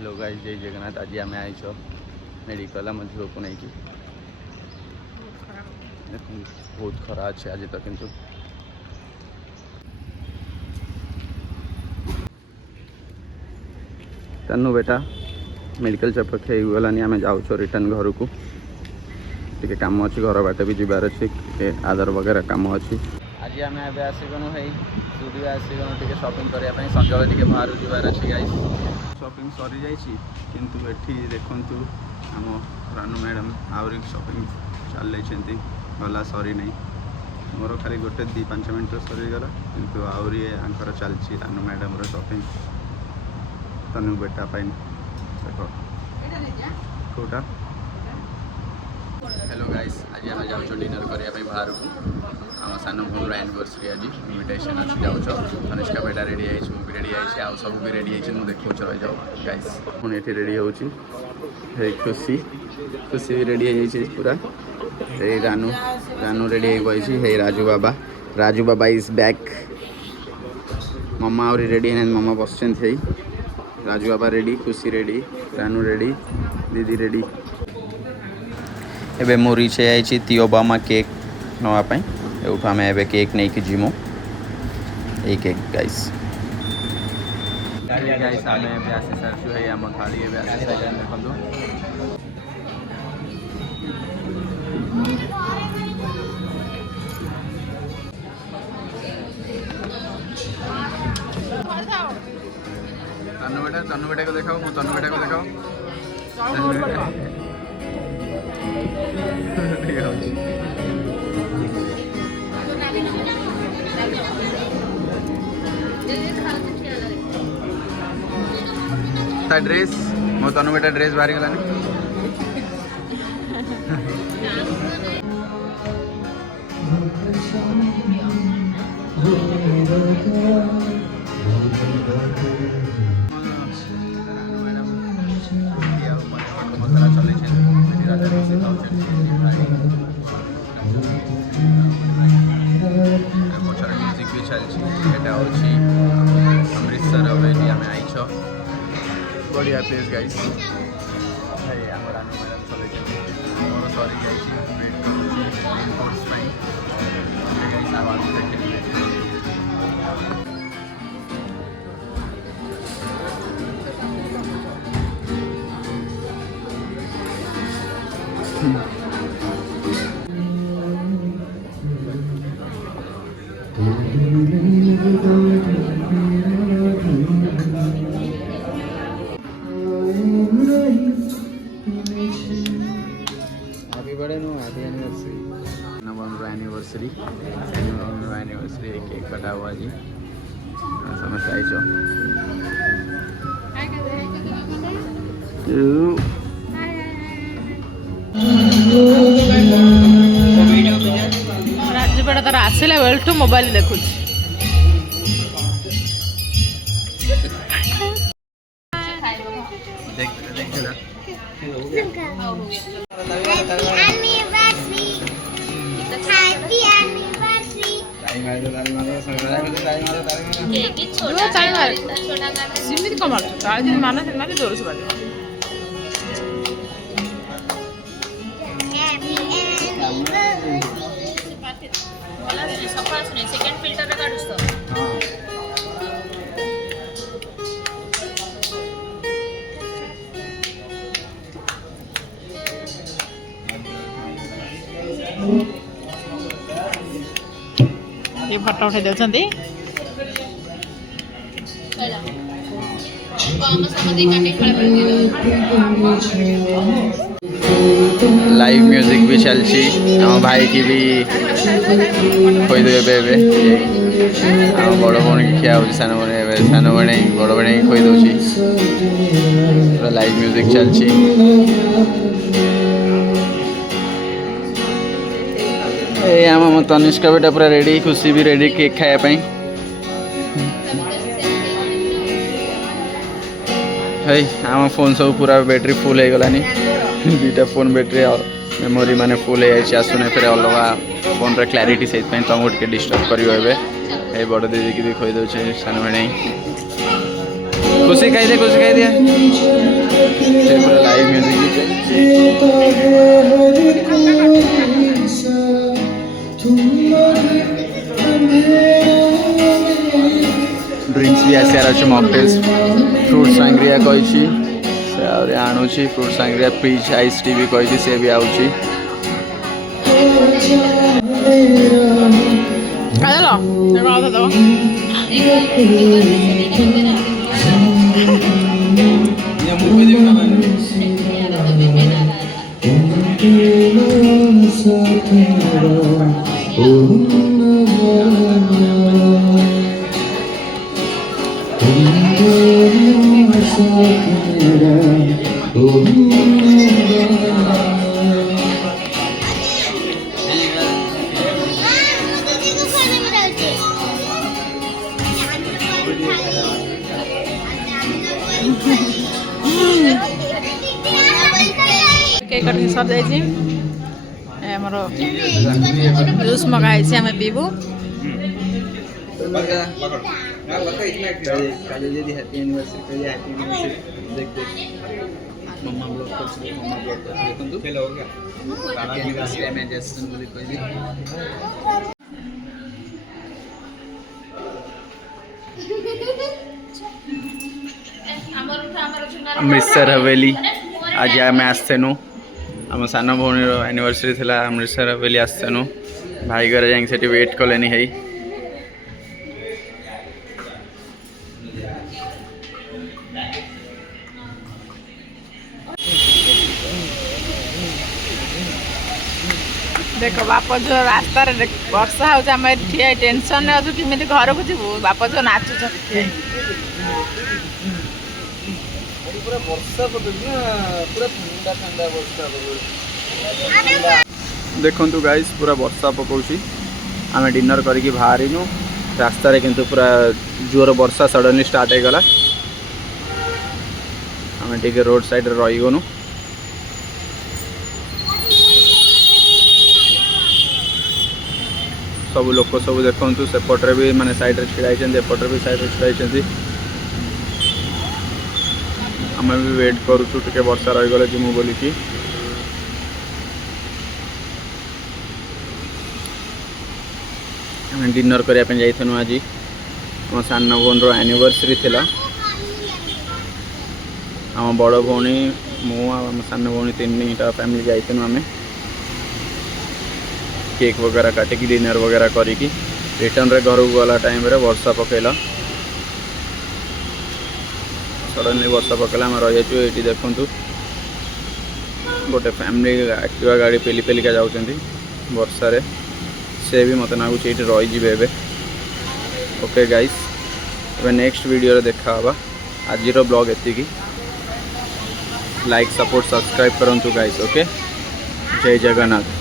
Hello guys, जय जगन्नाथ। आज आम आईच मेडिकल आम झील को नहीं बहुत खरा अच्छे आज तो किंतु तनु बेटा मेडिकल चेकअप होगलानी आम जाऊँ रिटर्न घर को टे कम अच्छी घर बाटे भी जबार अच्छे आधार वगैरह कम अच्छी। आज आम ए आसगुन है स्टूडियो आसगुन टे शॉपिंग करने संजय टे बाहर जबार अच्छे गाइस शॉपिंग सरी जाइए किंतु एठी देखंतु आम रानू मैडम आहरी शॉपिंग चल गला सरी नहीं मोर खाली गोटे 2-5 मिनट सरीगला किंतु आहरी आंकर चलती रानू मैडम शॉपिंग तनु बेटा देख कौटा। हेलो गाइस, आज आम जाऊँ डिनर करने बाहर को आम सान भूर एनिवर्सरी आज इनविटेशन अच्छी जाऊँ तनिष्का बेटा रेडी है मुझे रेडी है आउ सब भी रेडी है देखो रही जाओ गाइस पुणी ये रेडी हो खुशी खुशी भी रेडी है पूरा ये रानू रानू रेडी हो बही राजू बाबा इज बैक मम्मा और रेडी है मम्मा बस राजू बाबा रेडी खुशी रेडी रानू रेडी दीदी रेडी एबे मो रीच है तियोबामा केक नापी एवं आम ए केक नहीं कि जीमु ये केक गाइस गाइस आम आसी सारी है आम थाली आसी सारे देखो तनु बेटा को देखाओ मु तनु बेटा को देखाओ ड्रेस मो तनु बेटा ड्रेस बाहरी गलानी म्यूजिक भी चलती अमृतसर हवेली आम आईच बढ़िया प्लेस गाइस आम रानू मैडम चल मोर सरी happy birthday no happy anniversary anniversary anniversary cake कटा हुआ जी समझ आई राजू बेटा तार आसला बेलू मोबाइल देखु सिमित कम मान जोर से बाज सेकंड फिल्टर काढूस तो ये फटो उठे देउछंती लाइव म्यूजिक भी चलती आम भाई की भी खोईदे आम बड़ भौणी की खिया हो सान भणे बड़ भणे खोईदे पूरा लाइव म्यूजिक चलती आम तनिष्का बेटा पूरा रेडी खुशी भी रेडी केक खायापाई है आम फोन सब पूरा बैटरी फुल हो गलानी 2टा फोन बैटरी और मेमोरी माने फुल है आसुने फिर अलग फोन रे क्लारिटी से तुमको टे डिस्टर्ब कर बड़ दीदी की भी खोई दे सान भणे खुशी खाई दिया अच्छे मॉकटेल्स फ्रूट सांग्रिया कही से आणुची फ्रूट सांग्रिया पीच आइस टी भी कही से भी आउची Cállalo. Te va a dar todo. Cake cutting sir जाइए आमर जूस मगाई आम पीबू अमृतसर हवेली आज आम आसनु आम सान भौणी एनिवर्सरी थी अमृतसर हवेली आसनु भाई घर जा वेट कले है देख बाप जो रास्ता वर्षा होम ठिया टेंशन अच्छु किमी घर को जीव बाप जो नाचुच देखु गाइस पूरा वर्षा पकाउछि आम डिनर करके बाहरिनु रास्ता रे किंतु पूरा जोर वर्षा सडनली स्टार्ट हो गला आम टिके रोड साइड रे रही गनु सब लोक सब देखु सेपटे भी माने साइड रे छिड़ाई एपटे भी साइड रे छिड़ाई आम भी वेट करूँ टे वर्षा रहीगले जिमु बोलिकी आम डिनर करने जाइनु आज आम सान भौण एनिवर्सरी थिला आम बड़ भौणी मु आम सान भौणी तीनटा फैमिली जाइनु आम केक वगैरह काटिकी डिनर वगैरह करी रिटर्न रे घर को गला टाइम रे वर्षा पकेला सडनली वर्षा पकेला आम रही ये देखु गोटे फैमिली एक्टिवा गाड़ी पेली पेलिका जाऊँच वर्षा रे से भी मत लगुच ये रही ओके गाइस अब नेक्स्ट वीडियो रे देखा हवा आज ब्लॉग एतिकी लाइक सपोर्ट सब्सक्राइब करूँ गाइस ओके जय जगन्नाथ।